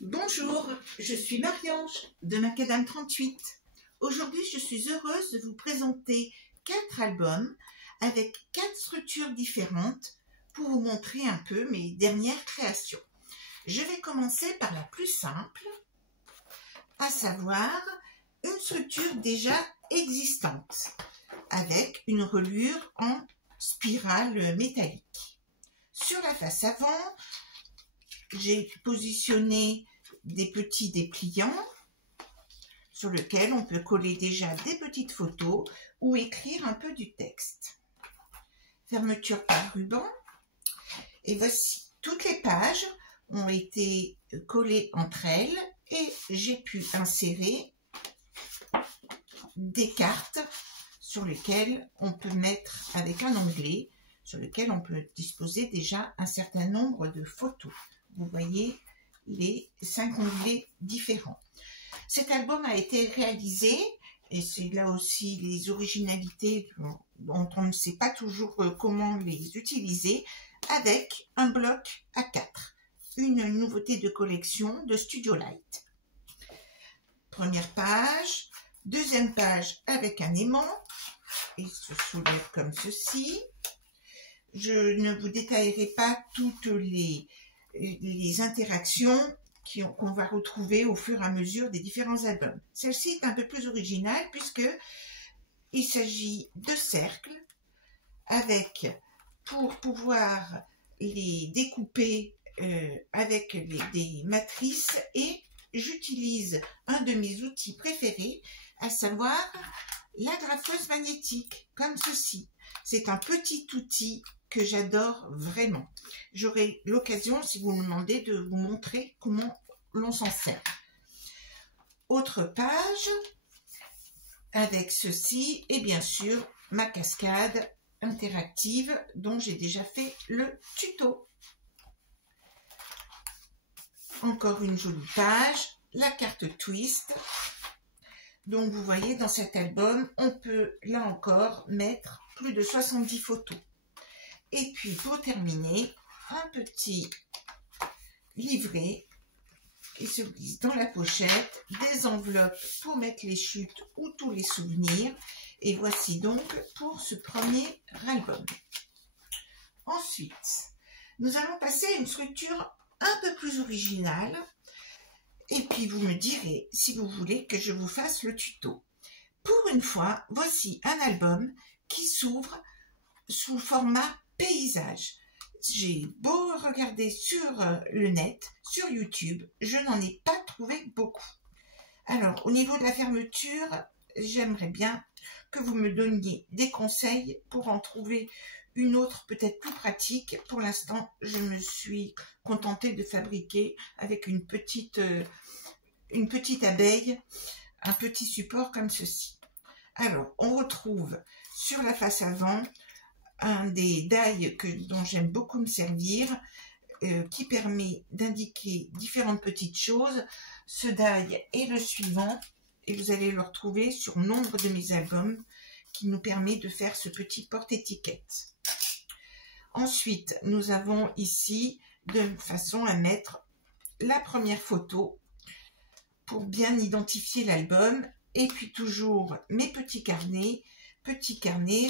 Bonjour, je suis Marie-Ange de Macadam 38. Aujourd'hui, je suis heureuse de vous présenter 4 albums avec 4 structures différentes pour vous montrer un peu mes dernières créations. Je vais commencer par la plus simple, à savoir une structure déjà existante avec une reliure en spirale métallique. Sur la face avant, j'ai positionné des petits dépliants sur lesquels on peut coller déjà des petites photos ou écrire un peu du texte. Fermeture par ruban. Et voici, toutes les pages ont été collées entre elles et j'ai pu insérer des cartes sur lesquelles on peut mettre avec un onglet, sur lequel on peut disposer déjà un certain nombre de photos. Vous voyez les 5 onglets différents. Cet album a été réalisé, et c'est là aussi les originalités dont on ne sait pas toujours comment les utiliser, avec un bloc A4, une nouveauté de collection de Studio Light. Première page, deuxième page avec un aimant, il se soulève comme ceci. Je ne vous détaillerai pas toutes les interactions qu'on va retrouver au fur et à mesure des différents albums. Celle-ci est un peu plus originale puisque il s'agit de cercles avec, pour pouvoir les découper avec des matrices, et j'utilise un de mes outils préférés, à savoir l'agrafeuse magnétique, comme ceci. C'est un petit outil que j'adore vraiment. J'aurai l'occasion, si vous me demandez, de vous montrer comment l'on s'en sert. Autre page, avec ceci, et bien sûr, ma cascade interactive dont j'ai déjà fait le tuto. Encore une jolie page, la carte twist. Donc vous voyez, dans cet album, on peut là encore mettre plus de 70 photos. Et puis pour terminer, un petit livret qui se glisse dans la pochette, des enveloppes pour mettre les chutes ou tous les souvenirs. Et voici donc pour ce premier album. Ensuite, nous allons passer à une structure un peu plus originale. Et puis vous me direz si vous voulez que je vous fasse le tuto. Pour une fois, voici un album qui s'ouvre sous format paysage. J'ai beau regarder sur le net, sur YouTube, je n'en ai pas trouvé beaucoup. Alors, au niveau de la fermeture, j'aimerais bien que vous me donniez des conseils pour en trouver une autre peut-être plus pratique. Pour l'instant, je me suis contentée de fabriquer avec une petite abeille, un petit support comme ceci. Alors, on retrouve sur la face avant un des die dont j'aime beaucoup me servir, qui permet d'indiquer différentes petites choses. Ce die est le suivant, et vous allez le retrouver sur nombre de mes albums, qui nous permet de faire ce petit porte-étiquette. Ensuite, nous avons ici de façon à mettre la première photo pour bien identifier l'album, et puis toujours mes petits carnets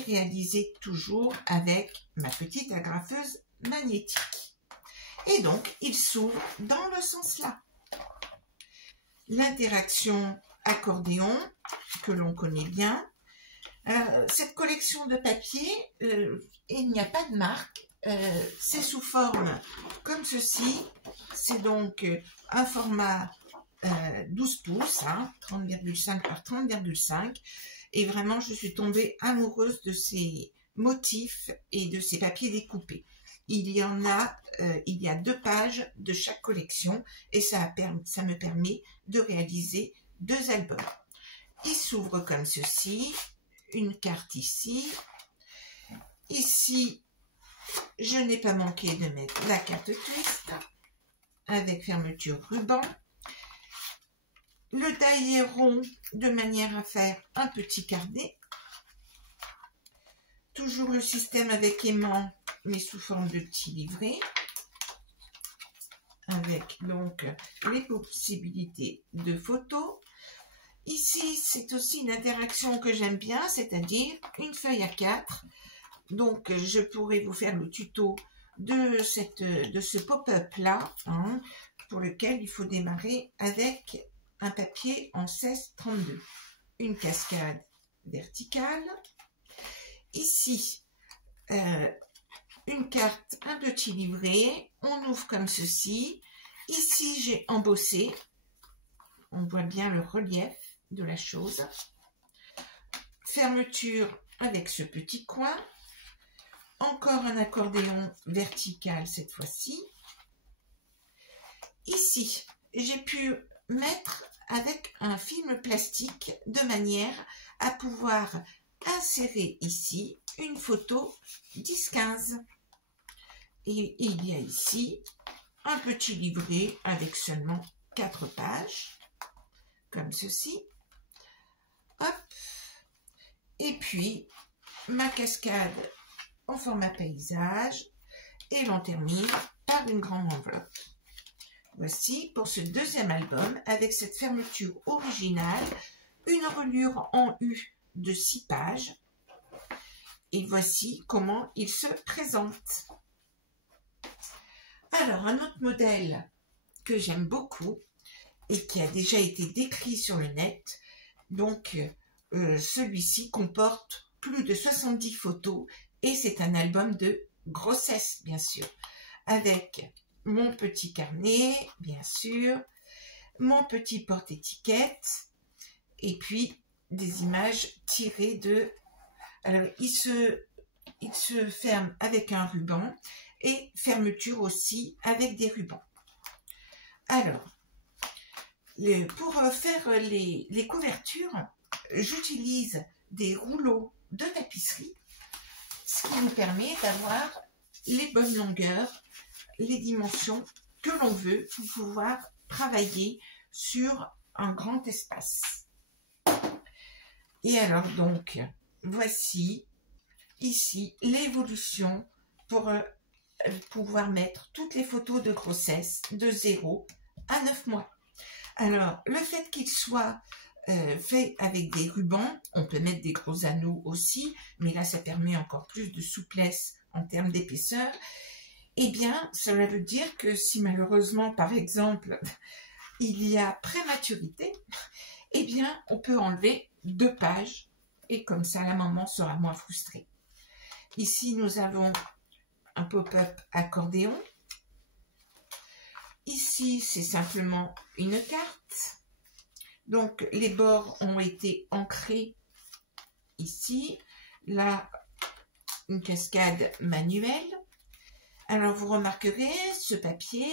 réalisés toujours avec ma petite agrafeuse magnétique. Et donc, il s'ouvre dans le sens là. L'interaction accordéon, que l'on connaît bien. Alors, cette collection de papier, il n'y a pas de marque. C'est sous forme comme ceci. C'est donc un format 12 pouces, 30,5 par 30,5. Et vraiment, je suis tombée amoureuse de ces motifs et de ces papiers découpés. Il y a 2 pages de chaque collection, et ça me permet de réaliser 2 albums. Il s'ouvre comme ceci, une carte ici. Ici, je n'ai pas manqué de mettre la carte twist avec fermeture ruban. Le die est rond de manière à faire un petit carnet. Toujours le système avec aimant, mais sous forme de petits livrets. avec donc les possibilités de photos. Ici, c'est aussi une interaction que j'aime bien, c'est-à-dire une feuille A4. Donc, je pourrais vous faire le tuto de ce pop-up là, hein, pour lequel il faut démarrer avec un papier en 16-32. Une cascade verticale. Ici, une carte, un petit livret. On ouvre comme ceci. Ici, j'ai embossé. On voit bien le relief de la chose. Fermeture avec ce petit coin. Encore un accordéon vertical cette fois-ci. Ici, j'ai pu mettre avec un film plastique de manière à pouvoir insérer ici une photo 10-15. Et il y a ici un petit livret avec seulement 4 pages, comme ceci. Hop. Et puis, ma cascade en format paysage. Et l'on termine par une grande enveloppe. Voici pour ce deuxième album avec cette fermeture originale, une reliure en U de 6 pages. Et voici comment il se présente. Alors, un autre modèle que j'aime beaucoup et qui a déjà été décrit sur le net. Donc, celui-ci comporte plus de 70 photos et c'est un album de grossesse, bien sûr, avec mon petit carnet, bien sûr, mon petit porte-étiquette et puis des images tirées de... Alors, il se ferme avec un ruban et fermeture aussi avec des rubans. Alors, pour faire les couvertures, j'utilise des rouleaux de tapisserie, ce qui nous permet d'avoir les bonnes longueurs, les dimensions que l'on veut pour pouvoir travailler sur un grand espace. Et alors donc, voici ici l'évolution pour pouvoir mettre toutes les photos de grossesse de 0 à 9 mois. Alors, le fait qu'il soit fait avec des rubans, on peut mettre des gros anneaux aussi, mais là, ça permet encore plus de souplesse en termes d'épaisseur. Eh bien, cela veut dire que si malheureusement, par exemple, il y a prématurité, eh bien, on peut enlever 2 pages et comme ça, la maman sera moins frustrée. Ici, nous avons un pop-up accordéon. Ici, c'est simplement une carte. Donc, les bords ont été ancrés ici. Là, une cascade manuelle. Alors, vous remarquerez, ce papier,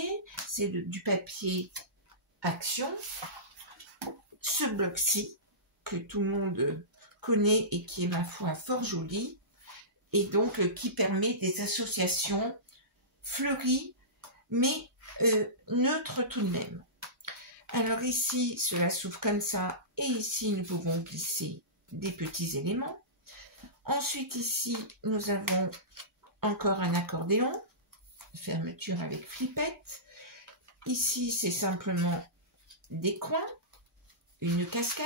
c'est du papier Action. Ce bloc-ci, que tout le monde connaît et qui est, ma foi, fort joli, et donc qui permet des associations fleuries, mais neutres tout de même. Alors ici, cela s'ouvre comme ça, et ici, nous pouvons glisser des petits éléments. Ensuite, ici, nous avons encore un accordéon, fermeture avec flippette. Ici, c'est simplement des coins, une cascade.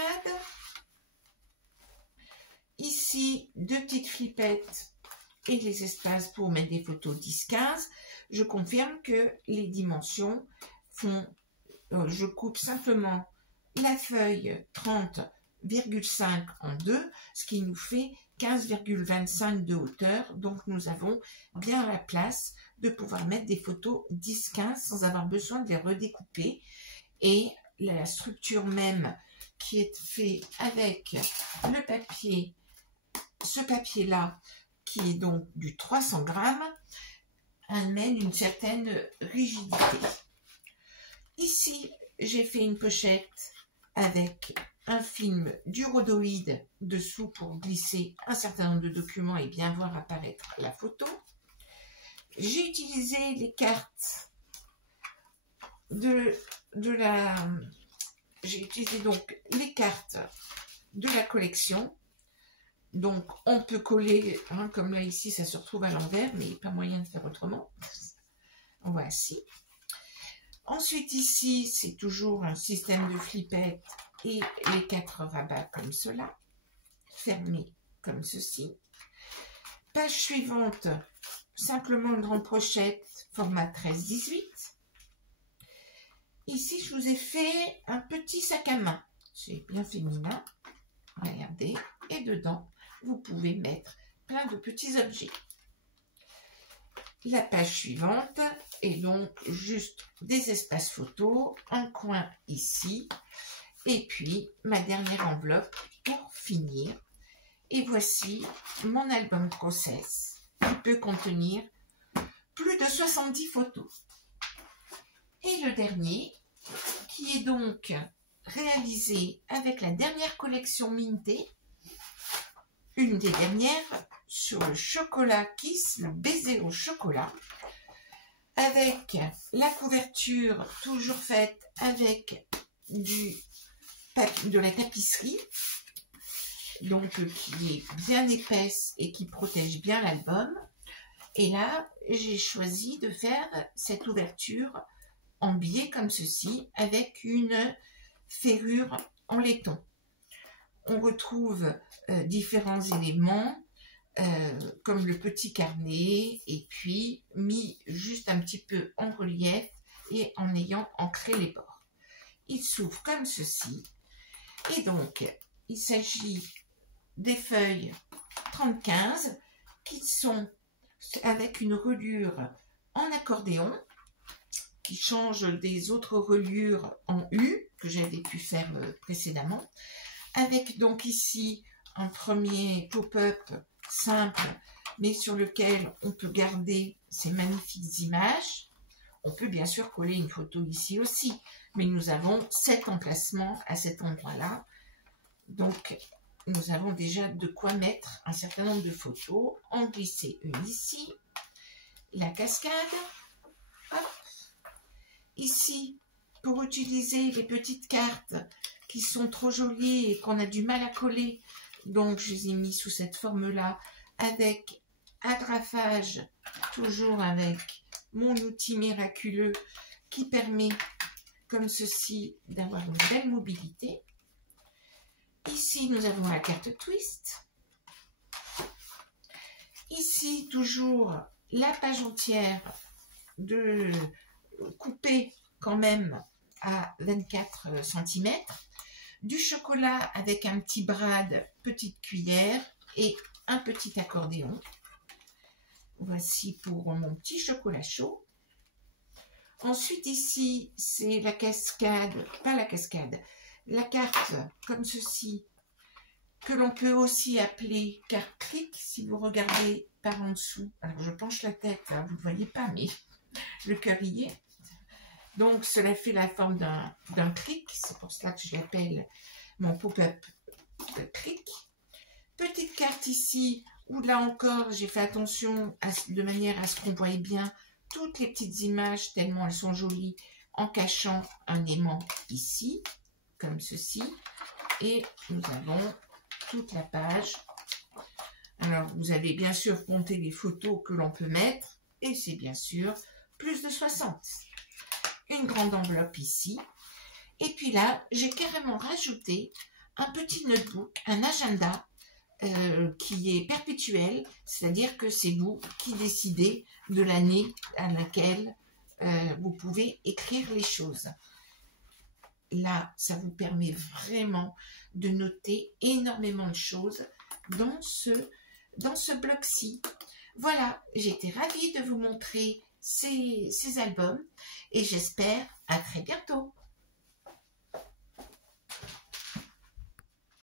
Ici, 2 petites flippettes et les espaces pour mettre des photos 10-15. Je confirme que les dimensions font... je coupe simplement la feuille 30,5 en 2, ce qui nous fait 15,25 de hauteur. Donc, nous avons bien la place de pouvoir mettre des photos 10-15 sans avoir besoin de les redécouper. Et la structure même qui est fait avec le papier, ce papier-là, qui est donc du 300 grammes, amène une certaine rigidité. Ici, j'ai fait une pochette avec un film d'urodoïde dessous pour glisser un certain nombre de documents et bien voir apparaître la photo. J'ai utilisé les cartes j'ai utilisé donc les cartes de la collection. Donc, on peut coller, hein, comme là, ici, ça se retrouve à l'envers, mais pas moyen de faire autrement. Voici. Ensuite ici, c'est toujours un système de flippette et les 4 rabats comme cela, fermés comme ceci. Page suivante, simplement une grande pochette, format 13-18. Ici, je vous ai fait un petit sac à main. C'est bien féminin. Regardez. Et dedans, vous pouvez mettre plein de petits objets. La page suivante est donc juste des espaces photos, un coin ici. Et puis, ma dernière enveloppe pour finir. Et voici mon album Process qui peut contenir plus de 70 photos. Et le dernier, qui est donc réalisé avec la dernière collection Minté, une des dernières sur le chocolat Kiss, le baiser au chocolat, avec la couverture toujours faite avec de la tapisserie, donc qui est bien épaisse et qui protège bien l'album. Et là, j'ai choisi de faire cette ouverture en biais comme ceci, avec une ferrure en laiton. On retrouve différents éléments, comme le petit carnet, et puis mis juste un petit peu en relief et en ayant ancré les bords. Il s'ouvre comme ceci, et donc il s'agit des feuilles 30-15 qui sont avec une reliure en accordéon, qui change des autres reliures en U que j'avais pu faire précédemment, avec donc ici un premier pop-up simple, mais sur lequel on peut garder ces magnifiques images. On peut bien sûr coller une photo ici aussi, mais nous avons 7 emplacements à cet endroit-là. Donc, nous avons déjà de quoi mettre un certain nombre de photos. En glisser une ici, la cascade. Hop. Ici, pour utiliser les petites cartes qui sont trop jolies et qu'on a du mal à coller, donc je les ai mis sous cette forme-là, avec agrafage, toujours avec mon outil miraculeux qui permet, comme ceci, d'avoir une belle mobilité. Ici, nous avons la carte twist. Ici, toujours la page entière coupée quand même à 24 cm. Du chocolat avec un petit brad, petite cuillère et un petit accordéon. Voici pour mon petit chocolat chaud. Ensuite ici, c'est la cascade, pas la cascade, la carte comme ceci, que l'on peut aussi appeler carte cric si vous regardez par en dessous. Alors je penche la tête, hein, vous ne voyez pas, mais le cœur y est. Donc cela fait la forme d'un cric, c'est pour cela que je l'appelle mon pop-up cric. Petite carte ici, où là encore j'ai fait attention de manière à ce qu'on voie bien toutes les petites images tellement elles sont jolies, en cachant un aimant ici, comme ceci. Et nous avons toute la page. Alors vous avez bien sûr compté les photos que l'on peut mettre, et c'est bien sûr plus de 60. Une grande enveloppe ici. Et puis là, j'ai carrément rajouté un petit notebook, un agenda qui est perpétuel, c'est-à-dire que c'est vous qui décidez de l'année à laquelle vous pouvez écrire les choses. Là, ça vous permet vraiment de noter énormément de choses dans ce bloc-ci. Voilà, j'étais ravie de vous montrer ces albums et j'espère à très bientôt.